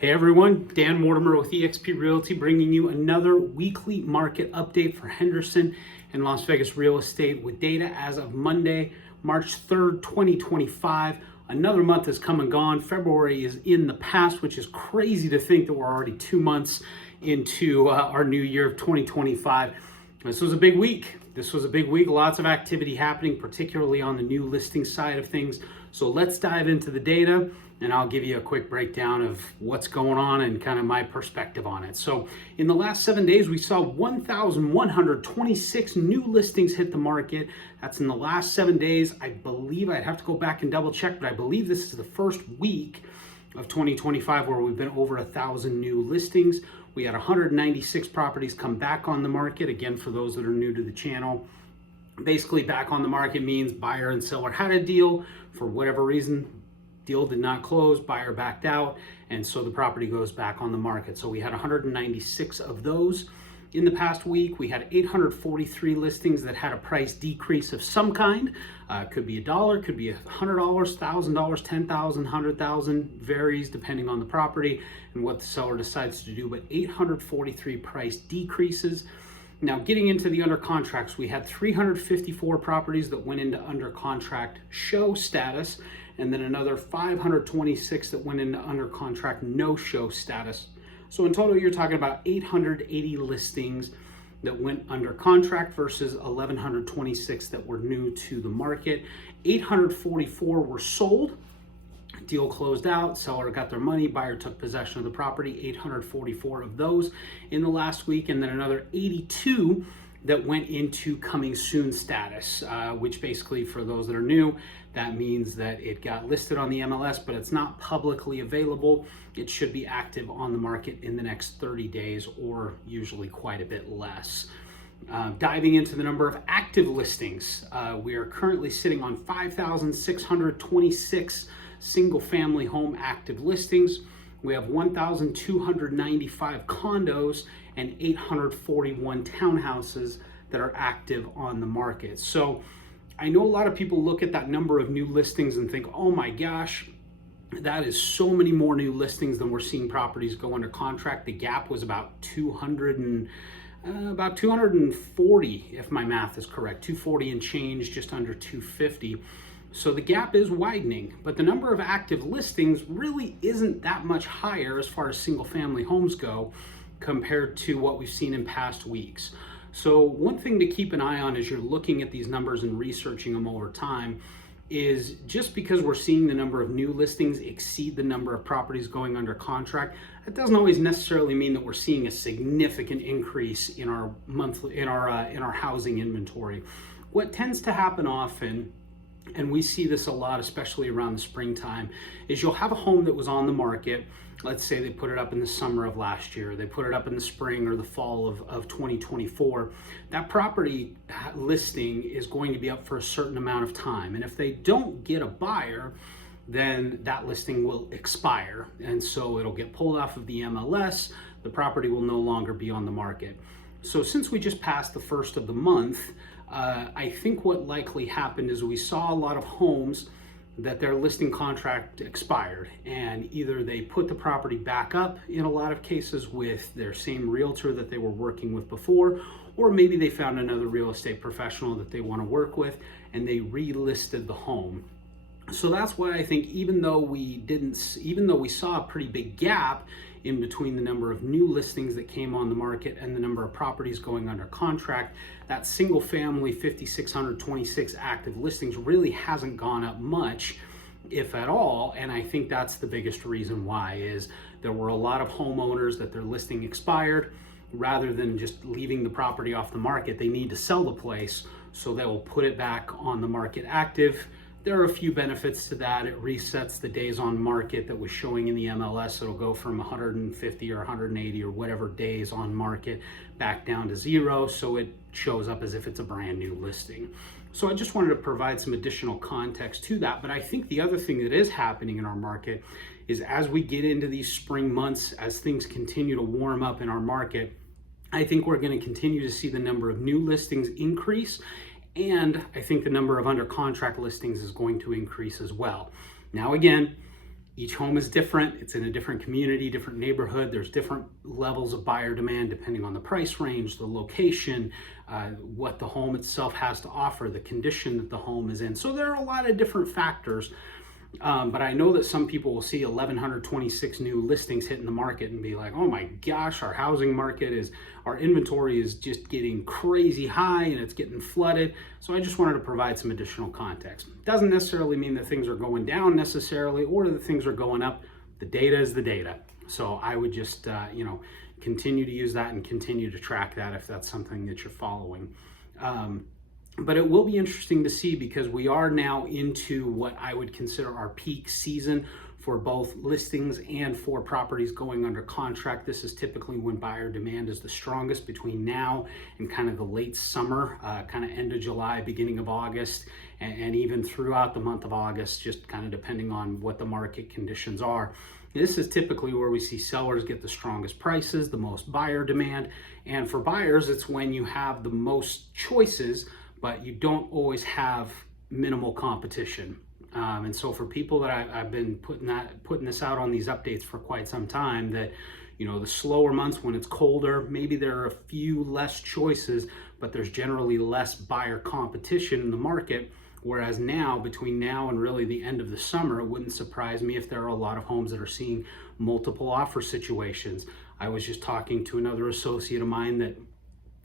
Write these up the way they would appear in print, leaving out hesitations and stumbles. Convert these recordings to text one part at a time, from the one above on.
Hey everyone, Dan Mortimer with eXp Realty bringing you another weekly market update for Henderson and Las Vegas real estate with data as of Monday, March 3rd, 2025. Another month has come and gone. February is in the past, which is crazy to think that we're already 2 months into our new year of 2025. This was a big week. Lots of activity happening, particularly on the new listing side of things. So let's dive into the data and I'll give you a quick breakdown of what's going on and kind of my perspective on it. So in the last 7 days, we saw 1,126 new listings hit the market. That's in the last 7 days. I believe, I'd have to go back and double check, but I believe this is the first week of 2025 where we've been over 1,000 new listings. We had 196 properties come back on the market. Again, for those that are new to the channel, basically back on the market means buyer and seller had a deal. For whatever reason, deal did not close, buyer backed out, and so the property goes back on the market. So we had 196 of those. In the past week, we had 843 listings that had a price decrease of some kind. Could be $1, could be $100, $1,000, $10,000, $100,000, varies depending on the property and what the seller decides to do, but 843 price decreases. Now, getting into the under contracts, we had 354 properties that went into under contract show status, and then another 526 that went into under contract no show status. So in total, you're talking about 880 listings that went under contract versus 1,126 that were new to the market. 844 were sold. Deal closed out, seller got their money, buyer took possession of the property. 844 of those in the last week, and then another 82 that went into coming soon status, which basically, for those that are new, that means that it got listed on the MLS, but it's not publicly available. It should be active on the market in the next 30 days, or usually quite a bit less. Diving into the number of active listings, we are currently sitting on 5,626 single family home active listings. We have 1,295 condos and 841 townhouses that are active on the market. So I know a lot of people look at that number of new listings and think, oh my gosh, that is so many more new listings than we're seeing properties go under contract. The gap was about 240, if my math is correct, 240 and change, just under 250. So the gap is widening, but the number of active listings really isn't that much higher as far as single family homes go compared to what we've seen in past weeks. So one thing to keep an eye on as you're looking at these numbers and researching them over time is, just because we're seeing the number of new listings exceed the number of properties going under contract, that doesn't always necessarily mean that we're seeing a significant increase in our our housing inventory. What tends to happen often, and we see this a lot, especially around the springtime, is you'll have a home that was on the market. Let's say they put it up in the summer of last year, they put it up in the spring or the fall of 2024. That property listing is going to be up for a certain amount of time. And if they don't get a buyer, then that listing will expire. And so it'll get pulled off of the MLS. The property will no longer be on the market. So since we just passed the first of the month, I think what likely happened is we saw a lot of homes that their listing contract expired, and either they put the property back up in a lot of cases with their same realtor that they were working with before, or maybe they found another real estate professional that they want to work with and they relisted the home. So that's why I think even though we saw a pretty big gap in between the number of new listings that came on the market and the number of properties going under contract, that single family 5,626 active listings really hasn't gone up much, if at all. And I think that's the biggest reason why, is there were a lot of homeowners that their listing expired. Rather than just leaving the property off the market, they need to sell the place, so they will put it back on the market active. There are a few benefits to that. It resets the days on market that was showing in the MLS. It'll go from 150 or 180 or whatever days on market back down to 0. So it shows up as if it's a brand new listing. So I just wanted to provide some additional context to that. But I think the other thing that is happening in our market is, as we get into these spring months, as things continue to warm up in our market, I think we're going to continue to see the number of new listings increase. And I think the number of under contract listings is going to increase as well. Now, again, Each home is different. It's in a different community, different neighborhood. There's different levels of buyer demand depending on the price range, the location, what the home itself has to offer, the condition that the home is in. So there are a lot of different factors. But I know that some people will see 1,126 new listings hitting the market and be like, oh my gosh, our inventory is just getting crazy high and it's getting flooded. So I just wanted to provide some additional context. Doesn't necessarily mean that things are going down necessarily or that things are going up. The data is the data. So I would just, continue to use that and continue to track that if that's something that you're following. But it will be interesting to see because we are now into what I would consider our peak season for both listings and for properties going under contract. This is typically when buyer demand is the strongest between now and kind of the late summer, kind of end of July, beginning of August, and even throughout the month of August, just kind of depending on what the market conditions are. This is typically where we see sellers get the strongest prices, the most buyer demand. And for buyers, it's when you have the most choices, but you don't always have minimal competition. And so for people that I've been putting this out on these updates for quite some time, that the slower months when it's colder, maybe there are a few less choices, but there's generally less buyer competition in the market. Whereas now, between now and really the end of the summer, it wouldn't surprise me if there are a lot of homes that are seeing multiple offer situations. I was just talking to another associate of mine that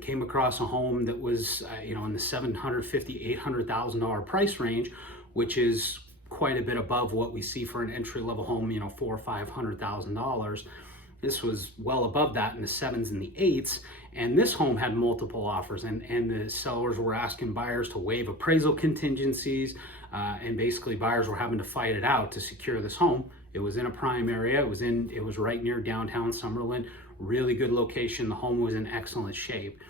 came across a home that was in the $750,000, $800,000 price range, which is quite a bit above what we see for an entry-level home, $400,000 or $500,000. This was well above that in the 7s and the 8s, and this home had multiple offers, and the sellers were asking buyers to waive appraisal contingencies, and basically buyers were having to fight it out to secure this home. It was in a prime area. It was right near downtown Summerlin. Really good location. The home was in excellent shape.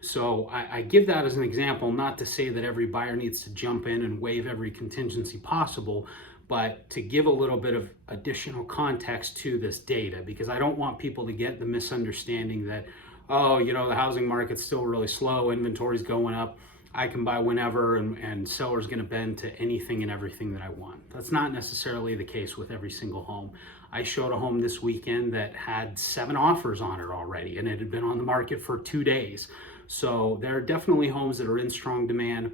So I give that as an example, not to say that every buyer needs to jump in and waive every contingency possible, but to give a little bit of additional context to this data, because I don't want people to get the misunderstanding that, the housing market's still really slow, inventory's going up, I can buy whenever, and seller's going to bend to anything and everything that I want. That's not necessarily the case with every single home. I showed a home this weekend that had 7 offers on it already, and it had been on the market for 2 days. So there are definitely homes that are in strong demand.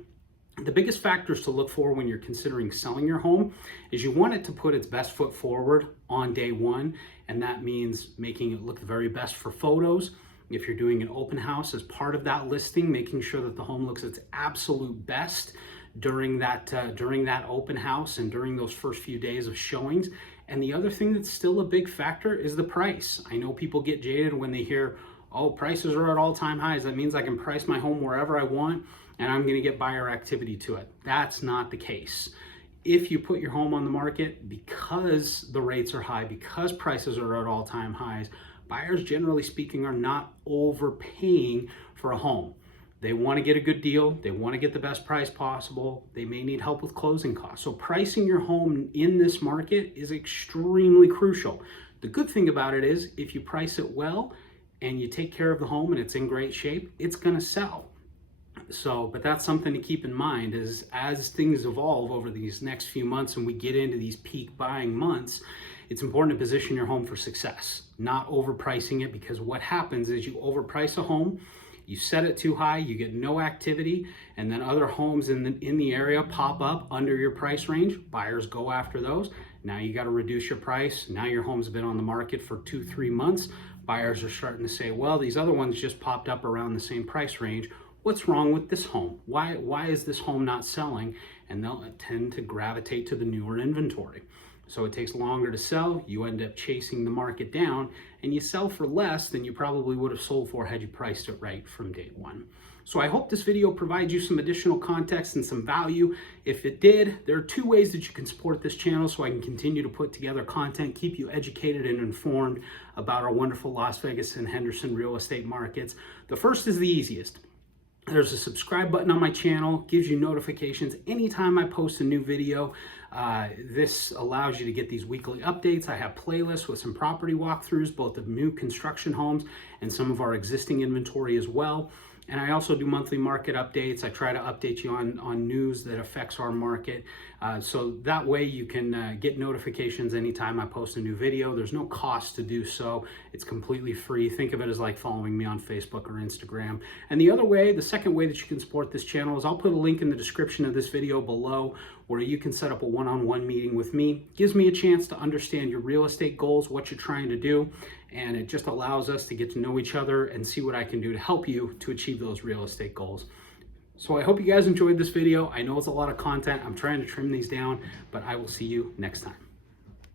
The biggest factors to look for when you're considering selling your home is you want it to put its best foot forward on day one, and that means making it look the very best for photos. If you're doing an open house as part of that listing, making sure that the home looks its absolute best during that open house and during those first few days of showings. And the other thing that's still a big factor is the price. I know people get jaded when they hear, oh, prices are at all-time highs. That means I can price my home wherever I want and I'm going to get buyer activity to it. That's not the case. If you put your home on the market because the rates are high, because prices are at all-time highs, buyers, generally speaking, are not overpaying for a home. They want to get a good deal. They want to get the best price possible. They may need help with closing costs. So pricing your home in this market is extremely crucial. The good thing about it is if you price it well and you take care of the home and it's in great shape, it's going to sell. So, but that's something to keep in mind is as things evolve over these next few months and we get into these peak buying months, it's important to position your home for success, not overpricing it, because what happens is you overprice a home, you set it too high, you get no activity, and then other homes in the area pop up under your price range. Buyers go after those. Now you got to reduce your price. Now your home's been on the market for 2-3 months. Buyers are starting to say, well, these other ones just popped up around the same price range. What's wrong with this home? Why is this home not selling? And they'll tend to gravitate to the newer inventory. So it takes longer to sell, you end up chasing the market down, and you sell for less than you probably would have sold for had you priced it right from day one. So I hope this video provides you some additional context and some value. If it did, there are 2 ways that you can support this channel so I can continue to put together content, keep you educated and informed about our wonderful Las Vegas and Henderson real estate markets. The first is the easiest. There's a subscribe button on my channel, gives you notifications anytime I post a new video. This allows you to get these weekly updates. I have playlists with some property walkthroughs, both of new construction homes and some of our existing inventory as well. And I also do monthly market updates. I try to update you on news that affects our market. So that way you can get notifications anytime I post a new video. There's no cost to do so. It's completely free. Think of it as like following me on Facebook or Instagram. And the other way, the second way that you can support this channel is I'll put a link in the description of this video below where you can set up a one-on-one meeting with me. Gives me a chance to understand your real estate goals, what you're trying to do, and it just allows us to get to know each other and see what I can do to help you to achieve those real estate goals. So I hope you guys enjoyed this video. I know it's a lot of content. I'm trying to trim these down, but I will see you next time.